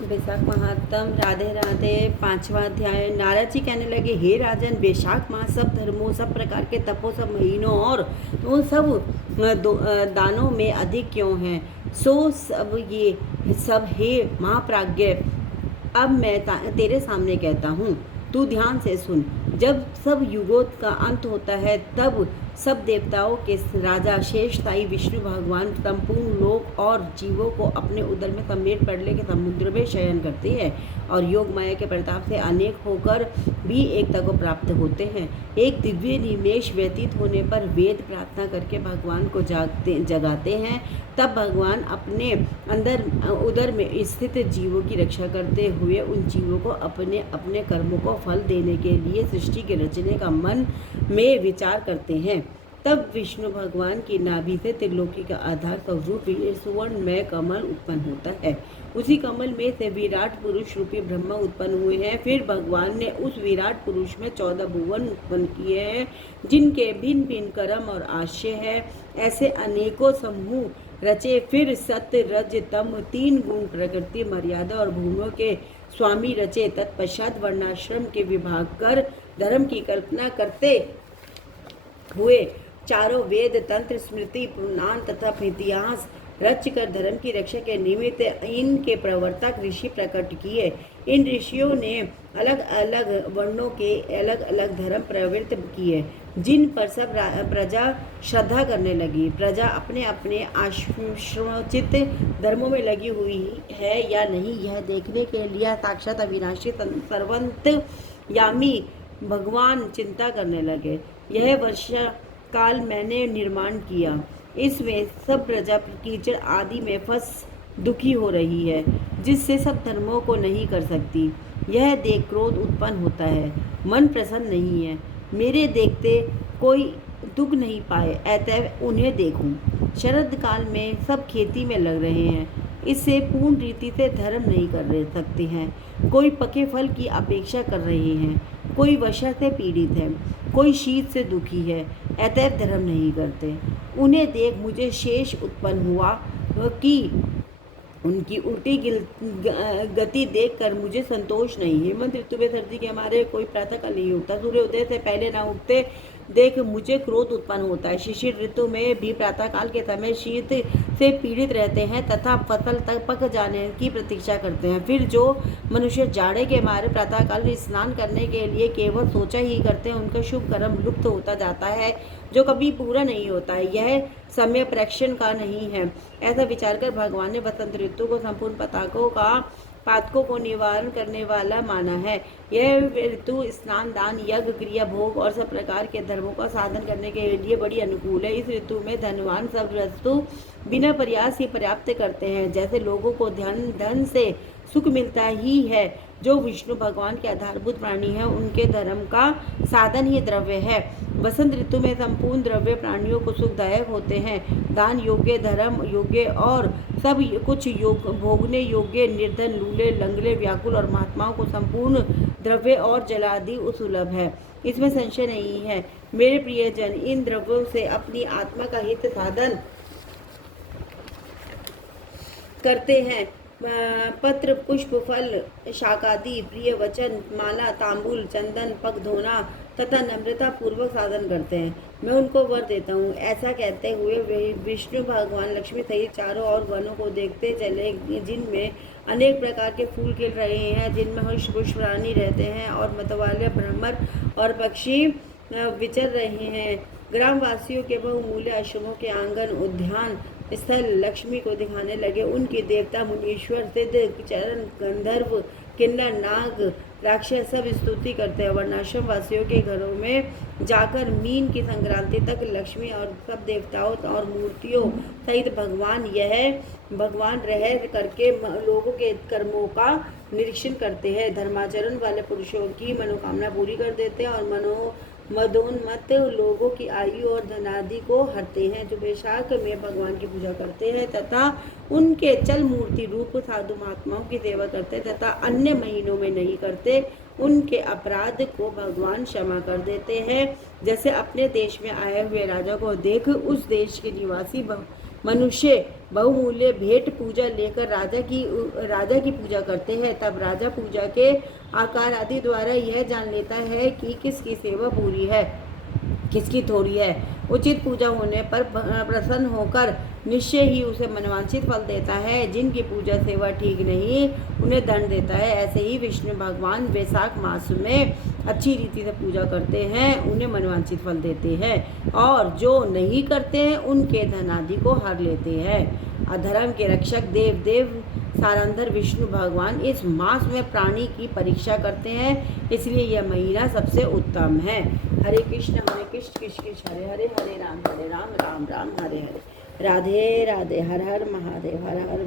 वैशाख महात्म। राधे राधे। 5वां अध्याय। नारद जी कहने लगे, हे राजन, वैशाख माह सब धर्मों, सब प्रकार के तपों, सब महीनों और उन सब दानों में अधिक क्यों है? सो सब ये सब हे महाप्राज्ञ, अब मैं तेरे सामने कहता हूँ, तू ध्यान से सुन। जब सब युगों का अंत होता है तब सब देवताओं के राजा शेषशायी विष्णु भगवान संपूर्ण लोक और जीवों को अपने उदर में समेट प्रलय के समुद्र में शयन करते हैं और योग माया के प्रताप से अनेक होकर भी एकता को प्राप्त होते हैं। एक दिव्य निमेष व्यतीत होने पर वेद प्रार्थना करके भगवान को जगाते हैं। तब भगवान अपने अंदर उदर में स्थित जीवों की रक्षा करते हुए उन जीवों को अपने अपने कर्मों को फल देने के लिए सृष्टि के रचने का मन में विचार करते हैं। तब विष्णु भगवान की नाभि से त्रिलोकी का आधार स्वरूप सुवर्णमय कमल उत्पन्न होता है। उसी कमल में से विराट पुरुष रूपी ब्रह्मा उत्पन्न हुए हैं। फिर भगवान ने उस विराट पुरुष में 14 भुवन उत्पन्न किए हैं, जिनके भिन्न भिन्न कर्म और आशय है। ऐसे अनेकों समूह रचे। फिर सत्य रज तम 3 गुण प्रकृति मर्यादा और भूमों के स्वामी रचे। तत्पश्चात वर्णाश्रम के विभाग कर धर्म की कल्पना करते हुए चारों वेद, तंत्र, स्मृति, पुराण तथा इतिहास रच कर धर्म की रक्षा के निमित्त इनके प्रवर्तक ऋषि प्रकट किए। इन ऋषियों ने अलग अलग वर्णों के अलग अलग धर्म प्रवृत्त किए, जिन पर सब प्रजा श्रद्धा करने लगी। प्रजा अपने अपने आश्रमोचित धर्मों में लगी हुई है या नहीं, यह देखने के लिए साक्षात अविनाशी सर्वंतर्यामी भगवान चिंता करने लगे। यह वर्षा काल मैंने निर्माण किया, इसमें सब प्रजा कीचड़ आदि में फंस दुखी हो रही है, जिससे सब धर्मों को नहीं कर सकती। यह देख क्रोध उत्पन्न होता है, मन प्रसन्न नहीं है। मेरे देखते कोई दुख नहीं पाए, अतएव उन्हें देखूं। शरद काल में सब खेती में लग रहे हैं, इससे पूर्ण रीति से धर्म नहीं कर सकते हैं। कोई पके फल की अपेक्षा कर रहे हैं, कोई वर्षा से पीड़ित है, कोई शीत से दुखी है, अतएव धर्म नहीं करते। उन्हें देख मुझे शेष उत्पन्न हुआ कि उनकी उल्टी गति देखकर मुझे संतोष नहीं। हेमंत ऋतु में सर्दी के हमारे कोई प्रातःकाल नहीं उठता, सूर्योदय से पहले ना उठते देख मुझे क्रोध उत्पन्न होता है। शिशिर ऋतु में भी प्रातःकाल के समय शीत से पीड़ित रहते हैं तथा फसल तक पक जाने की प्रतीक्षा करते हैं। फिर जो मनुष्य जाड़े के मारे प्रातःकाल में स्नान करने के लिए केवल सोचा ही करते हैं, उनका शुभ कर्म लुप्त होता जाता है, जो कभी पूरा नहीं होता है। यह समय प्रेक्षण का नहीं है। ऐसा विचार कर भगवान ने वसंत ऋतु को संपूर्ण पातकों को निवारण करने वाला माना है। यह ऋतु स्नान, दान, यज्ञ, क्रिया, भोग और सब प्रकार के धर्मों का साधन करने के लिए बड़ी अनुकूल है। इस ऋतु में धनवान सब वस्तु बिना प्रयास ही प्राप्त करते हैं। जैसे लोगों को धन से सुख मिलता ही है, जो विष्णु भगवान के आधारभूत प्राणी हैं, उनके धर्म का साधन ही द्रव्य है। वसंत ऋतु में संपूर्ण द्रव्य प्राणियों को सुखदायक होते हैं। दान योग्य, धर्म योग्य और सब कुछ भोगने योग्य, निर्धन, लूले, लंगड़े, व्याकुल और महात्माओं को संपूर्ण द्रव्य और जलादि सुलभ है, इसमें संशय नहीं है। मेरे प्रियजन, इन द्रव्यों से अपनी आत्मा का हित साधन करते हैं। पत्र, पुष्प, फल, शाकादि, प्रिय वचन, माला, तांबूल, चंदन, पग धोना तथा नम्रता पूर्वक साधन करते हैं। मैं उनको वर देता हूँ। ऐसा कहते हुए विष्णु भगवान लक्ष्मी सहित चारों ओर वनों को देखते चले, जिनमें अनेक प्रकार के फूल खिल रहे हैं, जिनमें हर्ष पुष्प प्राणी रहते हैं और मतवाले, भ्रमर और पक्षी विचर रहे हैं। ग्रामवासियों के बहुमूल्य आश्रमों के आंगन, उद्यान स्थल लक्ष्मी को दिखाने लगे। उनके देवता, मुनीश्वर, सिद्ध, चरण, गंधर्व, किन्नर, नाग, राक्षस सब स्तुति करते हैं। वर्णाश्रम वासियों के घरों में जाकर मीन की संक्रांति तक लक्ष्मी और सब देवताओं और मूर्तियों सहित भगवान रह करके लोगों के कर्मों का निरीक्षण करते हैं। धर्माचरण वाले पुरुषों की मनोकामना पूरी कर देते हैं और मदोन्मत्त लोगों की आयु और धनादि को हरते हैं, जो वैशाख में भगवान की पूजा करते हैं तथा उनके चल मूर्ति रूप साधु महात्माओं की सेवा करते तथा अन्य महीनों में नहीं करते। उनके अपराध को भगवान क्षमा कर देते हैं। जैसे अपने देश में आए हुए राजा को देख उस देश के निवासी मनुष्य बहुमूल्य भेंट पूजा लेकर राजा की पूजा करते हैं, तब राजा पूजा के आकार आदि द्वारा यह जान लेता है कि किसकी सेवा पूरी है, किसकी थोड़ी है। उचित पूजा होने पर प्रसन्न होकर निश्चय ही उसे मनवांछित फल देता है। जिनकी पूजा सेवा ठीक नहीं, उन्हें दंड देता है। ऐसे ही विष्णु भगवान वैशाख मास में अच्छी रीति से पूजा करते हैं, उन्हें मनवांछित फल देते हैं, और जो नहीं करते हैं उनके धन आदि को हर लेते हैं। अधर्म के रक्षक देव सारंधर विष्णु भगवान इस मास में प्राणी की परीक्षा करते हैं, इसलिए यह महीना सबसे उत्तम है। हरे कृष्ण कृष्ण कृष्ण हरे हरे, हरे राम राम राम हरे हरे। राधे राधे, हर हर महादेव, हर हर